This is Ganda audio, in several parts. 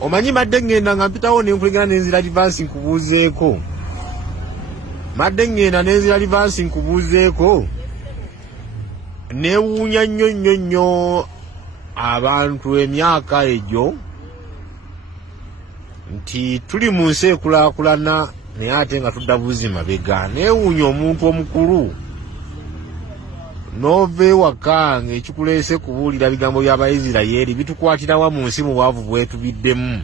Omanyi madde ngenda nga mpitawo ne nkulegera n'enzira livansi nkubuuzeeko. Madde ngenda n'enzira livansi nkubuuzeeko. Neewuunya nnyo abantu emyaka egyo nti tuli mu nsi ekulaakulana naye ate nga tudda buzi mabega. Neewuunya omuntu omukulu n'ova ewaka ng'ekikuleese kubuulira bigambo by'Abayisirayiri bitukwatirawa mu nsi mu bwavu bwetubiddemu.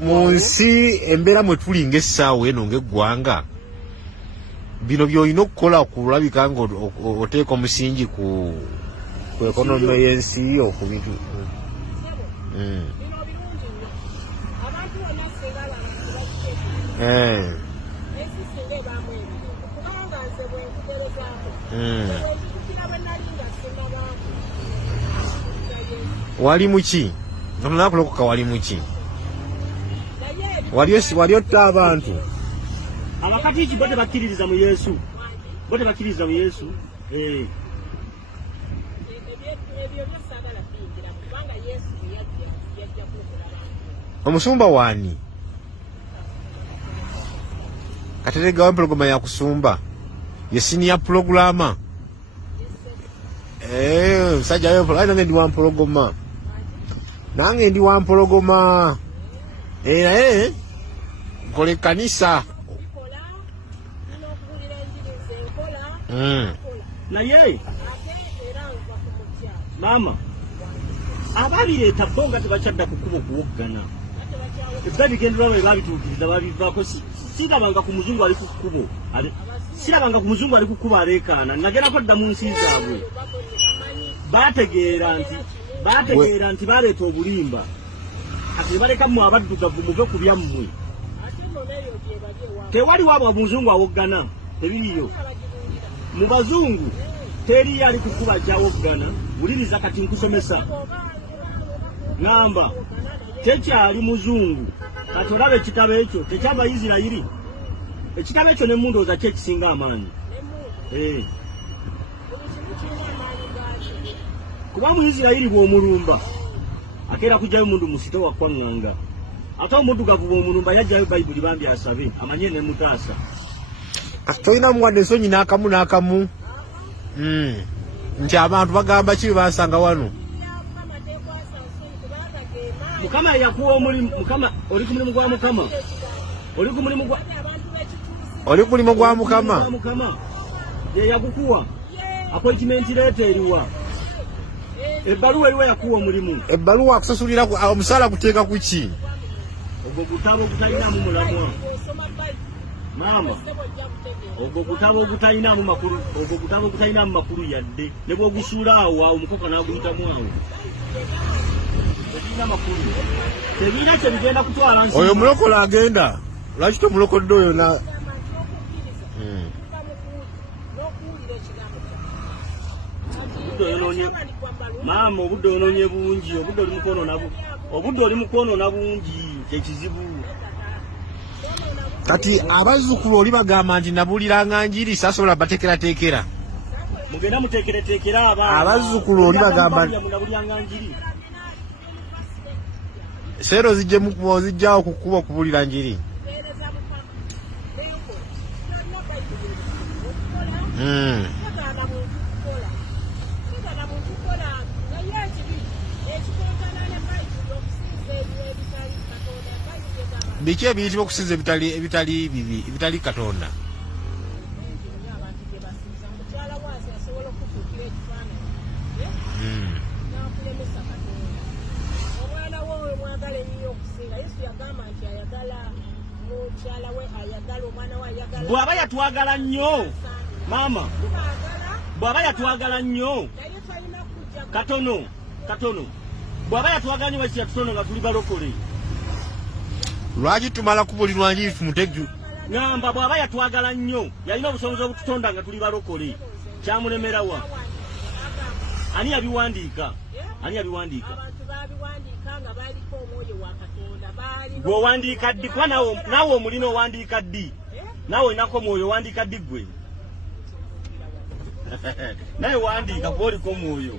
Mu nsi embeera mwe tuli ng'essaawa eno ng'eggwanga, bino by'olina okukola kulabika ng'oteeka omusingi ku ekonomi y'ensi yo ku bintu. Wali muki? Nona kulokoka wali muki? Wali otta abantu. Abakatiki bote bakiririza mu Yesu. Bote bakiririza mu Yesu. Omusumba wani? Kateregawo empologoma ya kusumba. Yesini ya programa. Sajja yo nange ndi wa mpologoma. Nange ndi wa mpologoma. Nkole kanisa. Naye mama ababireeta bonga tebachadda kukuba okuwoggana. Ebyabigendera bwe babituukiriza babivaako. Sirabanga ku muzungu ali ku kkubo. Sirabanga ku muzungu ali kukuba aleekaana. Nagerako dda mu nsi zaabwe. Bategeera nti baleeta obulimba. Ati baleka mu abaddugavu muve ku byammwe. Tewali wabo omuzungu awoggana. Tebiriyo. Mu bazungu teriyo ali kukuba kyawoggana. Wuliriza kati nkusomesa. Ngamba tekyali muzungu. Kati olabe ekitabo ekyo teky'Abayisirayiri. Ekitabo ekyo ne mundooza kye kisinga amaanyi. Kuba Muyisirayiri bw'omulumba akeera kujjayo mundu musito wakwaŋŋanga. Ate omuddugavu bw'omulumba yajjayo Bayibuli bambi asabe amanye ne mutaasa. Toyina muwadde ensonyi n'akamu. Nti abantu bagamba ki basanga wano. Mukama yakuwa omulimu. Mukama oli ku mulimu gwa Mukama. Oli ku mulimu gwa Mukama. Ye yakukuwa. Appointment letter eriwa. Ebbaluwa eriwa yakuwa omulimu. Ebbaluwa akusasulira omusaala kuteeka ku ki? Ogwo gutabo gutalinamu mulamwa. Mama. Ogwo gutabo gutalinamu makulu. Ogwo gutabo gutalinamu makulu yadde. Ne bw'ogusuula awo omukoka n'aguyitamu awo. Tebina makulu. Tebina kye bigenda kutwala nsi. Oyo mulokola agenda. Lwaki tomulokodde oyo na Mama obudde onoonye bungi. Obudde oli mu kwonoona bungi. Kyekizibu. Kati abazzukulu oli bagamba nti nabuliranga njiri sasobola bateekerateekera. Mugenda muteekereteekera abaana. Abazzukulu oli bagamba sero zijjawo kukuba okubulira njiri. Biki ebiyitibwa okusinza ebitali Katonda? Bw'aba yatwagala nnyo mama, bw'aba yatwagala nnyo katono bw'aba yatwagala nnyo baki yatutono nga tuli balokole. Lwaki tumala kubulirwa njiri tumuteju? Ngamba bw'aba yatwagala nnyo yalina obusobozi obututonda nga tuli balokole. Kyamulemerawa. Ani yabiwandiika? Gwewandiika ddi? Kuba naawe omulina owandiika ddi? Naawe olinako omwoyo owandiika ddi gwe? Naye wandiika gw'oliko omwoyo.